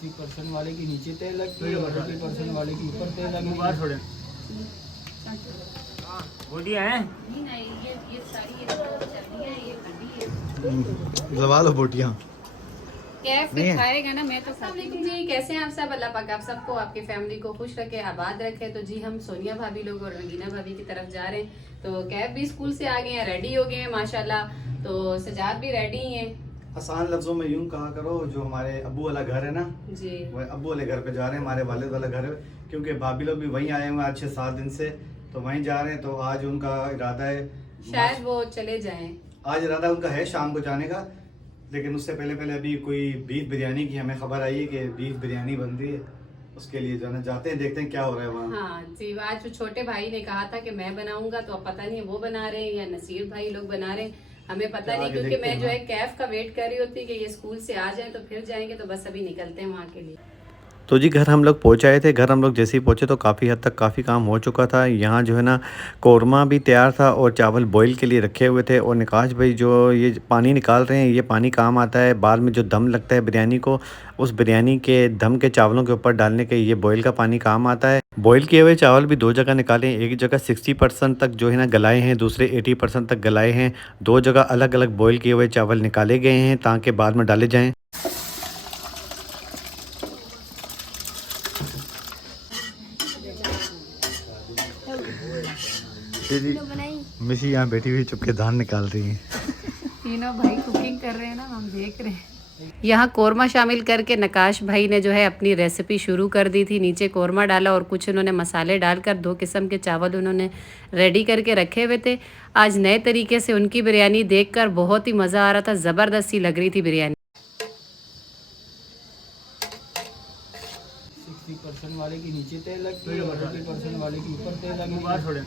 60% वाले की नीचे तेल लगती है और 40% वाले की ऊपर तेल लगती है। छोड़े बोटियाँ हैं ये सारी ये चल रही है, ये ठंडी है। लगा लो बोटियाँ। कैफ नहीं है। खाएगा ना, मैं तो अस्सलामुअलैकुम जी, कैसे हैं आप सब? अल्लाह पाक आप सबको, आपकी फैमिली को खुश रखे, आबाद रखे। तो जी हम सोनिया भाभी लोग और रंगीना भाभी की तरफ जा रहे हैं। तो कैफ भी स्कूल से आ गए हैं, रेडी हो गए हैं माशाल्लाह। तो सजाद भी रेडी हैं। आसान लफ्जों में यूं कहा करो, जो हमारे अब्बू वाला घर है ना, जी वो अब्बू वाले घर पे जा रहे हैं, हमारे वालिद वाला घर है। क्योंकि भाभी लोग भी वहीं आए हुए हैं आज 6-7 दिन से, तो वहीं जा रहे हैं। तो आज उनका इरादा है, शायद वो चले जाएं। आज इरादा उनका है शाम को जाने का। लेकिन उससे पहले पहले अभी कोई बीफ बिरयानी की हमें खबर आई है कि बीफ बिरयानी बन रही है। उसके लिए जाना जाते हैं, देखते हैं क्या हो रहा है वहाँ। हाँ जी, आज जो छोटे भाई ने कहा था कि मैं बनाऊंगा, तो अब पता नहीं वो बना रहे हैं या नसीर भाई लोग बना रहे हैं, हमें पता नहीं। क्योंकि मैं जो है कैफ का वेट कर रही होती कि ये स्कूल से आ जाए तो फिर जाएंगे। तो बस अभी निकलते हैं वहाँ के लिए। तो जी घर हम लोग पहुँच आए थे। घर हम लोग जैसे ही पहुँचे तो काफ़ी हद तक काफ़ी काम हो चुका था। यहाँ जो है ना कौरमा भी तैयार था और चावल बॉईल के लिए रखे हुए थे। और निकाश भाई जो ये पानी निकाल रहे हैं, ये पानी काम आता है बाद में जो दम लगता है बिरयानी को, उस बिरयानी के दम के चावलों के ऊपर डालने के ये बॉईल का पानी काम आता है। बॉईल किए हुए चावल भी 2 जगह निकाले, एक जगह 60% तक जो है ना गलाए हैं, दूसरे 80% तक गलाए हैं। 2 जगह अलग अलग बॉईल किए हुए चावल निकाले गए हैं ताकि बाद में डाले जाएँ। मिशी यहाँ बैठी हुई चुपके धान निकाल रही है। तीनों भाई कुकिंग कर रहे हैं ना, हम देख रहे हैं। यहाँ कोरमा शामिल करके नकाश भाई ने जो है अपनी रेसिपी शुरू कर दी थी। नीचे कोरमा डाला और कुछ उन्होंने मसाले डालकर 2 किस्म के चावल उन्होंने रेडी करके रखे हुए थे। आज नए तरीके से उनकी बिरयानी देखकर बहुत ही मज़ा आ रहा था, ज़बरदस्ती लग रही थी बिरयानी। 60% वाले की नीचे तेल लगती है और 40% वाले की ऊपर तेल लगती है। छोड़े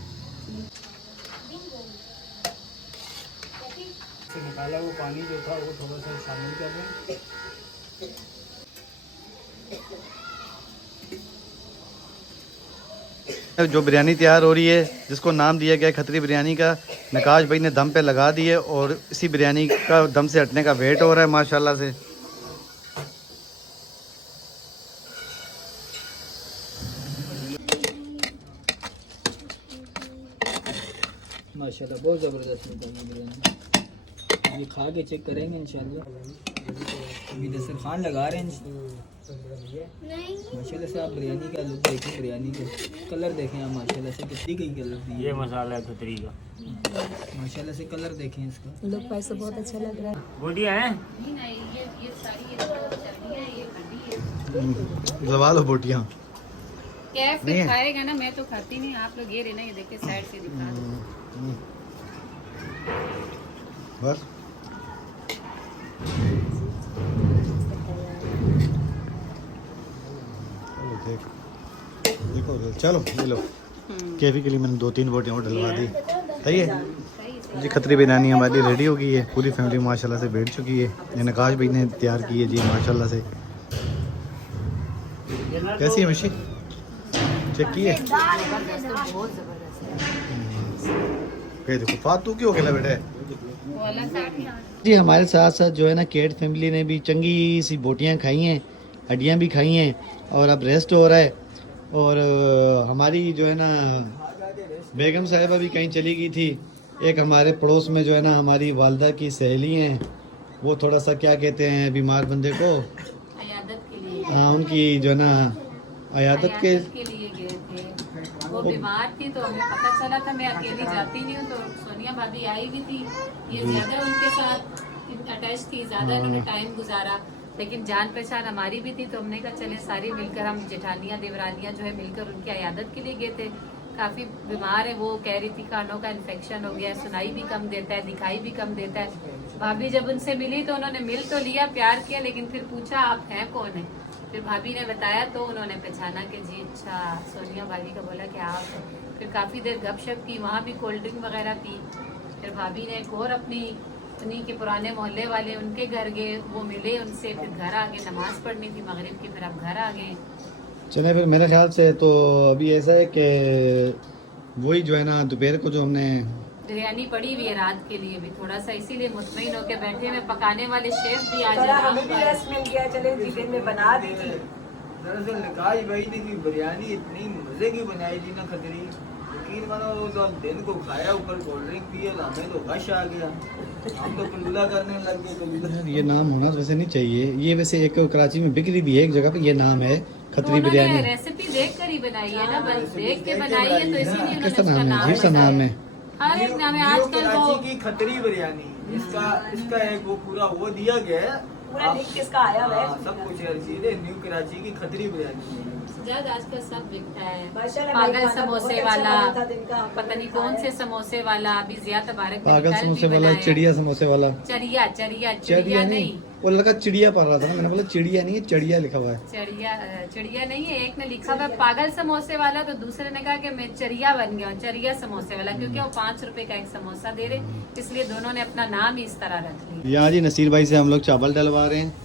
से निकाला वो पानी जो था वो थोड़ा सा शामिल कर रहे हैं। जो बिरयानी तैयार हो रही है, जिसको नाम दिया गया है खतरी बिरयानी का, नकाश भाई ने दम पे लगा दी है और इसी बिरयानी का दम से हटने का वेट हो रहा है माशाल्लाह से। माशाल्लाह बहुत ज़बरदस्त निकली बिरयानी। ये खा के चेक करेंगे इंशाल्लाह। अभी दस्तरखान लगा रहे हैं। माशाल्लाह से आप बिरयानी का लुक देखें, बिरयानी का कलर देखें आप, माशाल्लाह से कितनी कई कलर दी है। ये मसाला है खतरी का, माशाल्लाह से कलर देखें इसका। लुक वैसे बहुत अच्छा लग रहा है। बोटियाँ हैं ये सारी ये चल रही है, ये ठंडी है। लगा लो बोटियाँ। कैफ भी खाएगा ना, मैं तो खाती नहीं। आप लोग ये रहे ना, ये देखिए साइड से दिखा दो। बस देखो चलो ये लो। कैफी के लिए मैंने 2-3 बोटियाँ और डलवा दी। सही है जी। खतरी बिरयानी हमारी रेडी हो गई है। पूरी फैमिली माशाल्लाह से बैठ चुकी है। ये नकाश भाई ने तैयार की है जी माशाल्लाह से। कैसी है मिशी, चेक की है? बहुत जबरदस्त है। देखो फातू क्यों अकेला बैठा है वो अलग साइड में। जी। हमारे साथ साथ जो है ना केट फैमिली ने भी चंगी सी बोटियाँ खाई हैं, हड्डियाँ भी खाई हैं और अब रेस्ट हो रहा है। और हमारी जो है ना बेगम साहिबा भी कहीं चली गई थी। एक हमारे पड़ोस में जो है ना हमारी वालदा की सहेली हैं, वो थोड़ा सा क्या कहते हैं बीमार बंदे को, अयादत के लिए। हाँ उनकी जो है ना अयादत के लिए गए थे। वो बीमार थी तो हमें पता चला था। मैं अकेली जाती नहीं हूँ, तो सोनिया भाभी आई भी थी। ये ज्यादा उनके साथ अटैच थी, ज्यादा इन्होंने टाइम गुजारा। लेकिन जान पहचान हमारी भी थी, तो हमने कहा चले सारी मिलकर, हम जेठानियाँ देवरानियाँ जो है मिलकर उनकी अयादत के लिए गए थे। काफ़ी बीमार है वो, कह रही थी कानों का इन्फेक्शन हो गया है, सुनाई भी कम देता है, दिखाई भी कम देता है। भाभी जब उनसे मिली तो उन्होंने मिल तो लिया, प्यार किया, लेकिन फिर पूछा आप हैं कौन है। फिर भाभी ने बताया तो उन्होंने पहचाना कि जी अच्छा सोनिया भाभी का, बोला कि आप। फिर काफ़ी देर गपशप की, वहाँ भी कोल्ड ड्रिंक वगैरह पी। फिर भाभी ने एक और अपनी उन्हीं के पुराने मोहल्ले वाले उनके घर गए, वो मिले उनसे, फिर घर आ गए। नमाज पढ़नी थी मगरिब की, फिर अब घर आ गए। चले फिर मेरे ख्याल से तो अभी ऐसा है कि वही जो है ना दोपहर को जो हमने बिरयानी पड़ी हुई है रात के लिए भी, थोड़ा सा इसीलिए मुतमईन होकर बैठे हुए। पकाने वाले शेफ भी आज चला हमें भी रेस्ट मिल गया, चले जी दिन में बना दी थी। दरअसल निकाह भाई ने की बिरयानी इतनी मजे की बनाई थी ना खतरी, यकीन मानो तो दिन को खाया, ऊपर कोल्ड ड्रिंक पिए, हमें तो गश आ गया, हम तो कुल्ला करने लग गए। कुल्ला यार ये नाम होना वैसे नहीं चाहिए, ये वैसे एक कराची में बिक्री भी है एक जगह पे, ये नाम है तो खतरी बिरयानी। रेसिपी देख कर ही बनाई है ना, बस देख के बनाई है, तो इसीलिए उन्होंने कैसा उसका नाम है? नाम अजीब सा नाम है। हर एक नाम है आजकल वो। कराची की खतरी बिरयानी, इसका एक वो पूरा वो दिया गया है, पूरा लिख किसका आया हुआ है। हाँ, सब कुछ है, सीधे न्यू कराची की खतरी बिरयानी। जज आजकल सब बिकता है, माशाल्लाह, पागल मेरा खाना समोसे बहुत अच्छा वाला, बना था दिन का, आपने पता नहीं खाया कौन से है। समोसे वाला, अभी जिया तबारक ने पागल कल भी समोसे वाला, बनाया। चिड़िया समोसे वाला। चरिया चरिया चिड़िया चिड़िया नहीं, नहीं, वो लड़का चिड़िया पढ़ रहा था ना, मैंने बोला चिड़िया नहीं है, चिड़िया लिखा हुआ है। चिड़िया नहीं है। एक ने लिखा हुआ है पागल समोसे वाला, तो दूसरे ने कहा कि मैं चरिया बन गया हूँ, चरिया समोसे वाला, क्योंकि वो 5 रुपए का एक समोसा दे रहे, इसलिए दोनों ने अपना नाम ही इस तरह रख लिया। यहाँ जी नसीर भाई से हम लोग चावल डलवा रहे हैं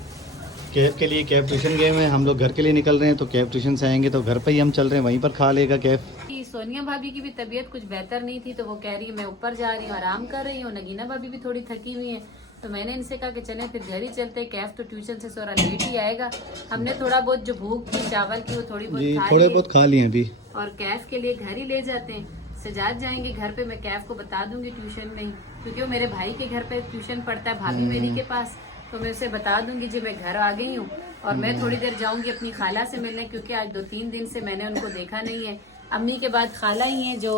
कैफ के लिए। कैफ ट्यूशन गए हुए हैं, हम लोग घर के लिए निकल रहे हैं, तो कैफ ट्यूशन से आएंगे तो घर पर ही हम चल रहे हैं, वहीं पर खा लेगा कैफ। कि सोनिया भाभी की भी तबीयत कुछ बेहतर नहीं थी, तो वो कह रही है मैं ऊपर जा रही हूँ, आराम कर रही हूँ। नगीना भाभी भी थोड़ी थकी हुई है, तो मैंने इनसे कहा कि चले फिर घर ही चलते। कैफ तो ट्यूशन से सोरा लेट ही आएगा। हमने थोड़ा बहुत जो भूख थी चावल की वो थोड़ी जी बहुत थोड़े बहुत खा लिए अभी, और कैफ के लिए घर ही ले जाते हैं। सजाद जाएंगे घर पे, मैं कैफ को बता दूंगी ट्यूशन में ही, क्योंकि वो मेरे भाई के घर पे ट्यूशन पढ़ता है, भाभी मेरी के पास, तो मैं उसे बता दूंगी जी मैं घर आ गई हूँ और मैं थोड़ी देर जाऊंगी अपनी खाला से मिलने, क्योंकि आज 2-3 दिन से मैंने उनको देखा नहीं है। अम्मी के बाद खाला ही है जो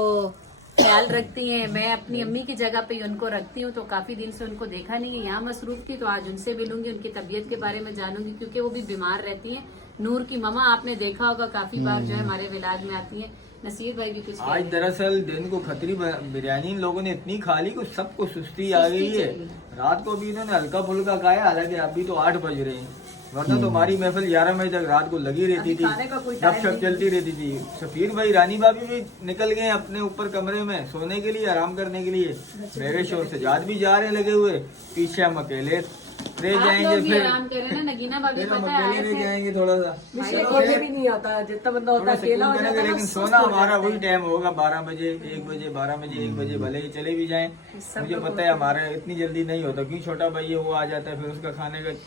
ख्याल रखती हैं, मैं अपनी अम्मी की जगह पे ही उनको रखती हूँ, तो काफी दिन से उनको देखा नहीं है। यहाँ मसरूफ थी तो आज उनसे मिलूंगी, उनकी तबीयत के बारे में जानूंगी, क्योंकि वो भी बीमार रहती हैं। नूर की ममा आपने देखा होगा काफी बार जो है हमारे विलाग में आती है। नसीर भाई भी कुछ आज दरअसल दिन को खतरी बिरयानी इन लोगों ने इतनी खा ली कि सबको सुस्ती आ गई है। रात को भी इन्होंने हल्का फुल्का खाया, हालांकि अभी तो 8 बज रहे हैं, वरना तो हमारी महफिल 11 बजे तक रात को लगी रहती थी, गपशप चलती रहती थी। सफीर भाई रानी भाभी भी निकल गए अपने ऊपर कमरे में सोने के लिए, आराम करने के लिए। मेरे शोर सजाद भी जा रहे लगे हुए, पीछे हम अकेले रह जाएंगे, फिर आराम करें ना। नगीना भाभी हम पता है अकेले रह ऐसे- जाएंगे थोड़ा सा, अकेले भी नहीं आता, जितना बंदा होता थोड़ा है अकेला हो सुकून जाता करेंगे। है, लेकिन सुस्त सोना हो हमारा जाता है। वही टाइम होगा, 12 बजे 1 बजे 12 बजे 1 बजे, भले ही चले भी जाएं। मुझे पता है हमारा इतनी जल्दी नहीं होता, क्योंकि छोटा भाई है वो आ जाता है, फिर उसका खाने का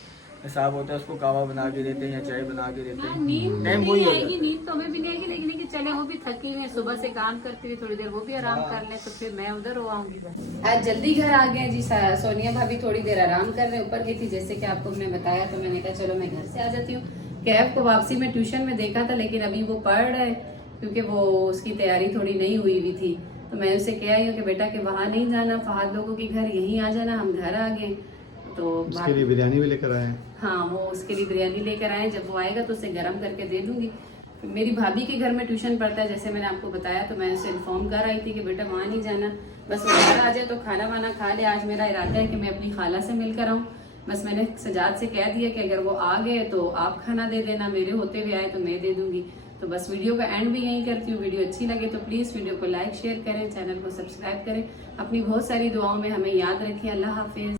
हिसाब होता है, उसको कावा बना के देते हैं या चाय बना के देते हाँ, हैं। नींद टाइम नहीं वही होता आएगी, नींद तो हमें भी नहीं आएगी, लेकिन कि चले वो भी थकी हुई है, सुबह से काम करती हुई, थोड़ी देर वो भी आराम कर ले, तो फिर मैं उधर हो आऊंगी। आज जल्दी घर आ गए जी। सोनिया भाभी थोड़ी देर आराम कर रहे, ऊपर गई थी जैसे कि आपको मैंने बताया, तो मैंने कहा चलो मैं घर से आ जाती हूँ। कैफ को वापसी में ट्यूशन में देखा था, लेकिन अभी वो पढ़ रहे, क्योंकि वो उसकी तैयारी थोड़ी नहीं हुई हुई थी, तो मैं उसे कह आई हूँ कि बेटा कि वहाँ नहीं जाना, फहाद लोगों के घर यहीं आ जाना, हम घर आ गए। तो उसके लिए बिरयानी भी लेकर आए हैं। हाँ, वो उसके लिए बिरयानी लेकर आए, जब वो आएगा तो उसे गर्म करके दे दूंगी। मेरी भाभी के घर में ट्यूशन पढ़ता है, जैसे मैंने आपको बताया, तो मैं उसे इन्फॉर्म कर आई थी कि बेटा वहाँ नहीं जाना, बस वो घर आ जाए तो खाना वाना खा ले। आज मेरा इरादा है कि मैं अपनी खाला से मिलकर आऊँ, बस मैंने सजाद से कह दिया कि अगर वो आ गए तो आप खाना दे देना, मेरे होते हुए आए तो मैं दे दूंगी। तो बस वीडियो का एंड भी यहीं करती हूँ। वीडियो अच्छी लगे तो प्लीज़ वीडियो को लाइक शेयर करें, चैनल को सब्सक्राइब करें, अपनी बहुत सारी दुआओं में हमें याद रखें। अल्लाह हाफिज़।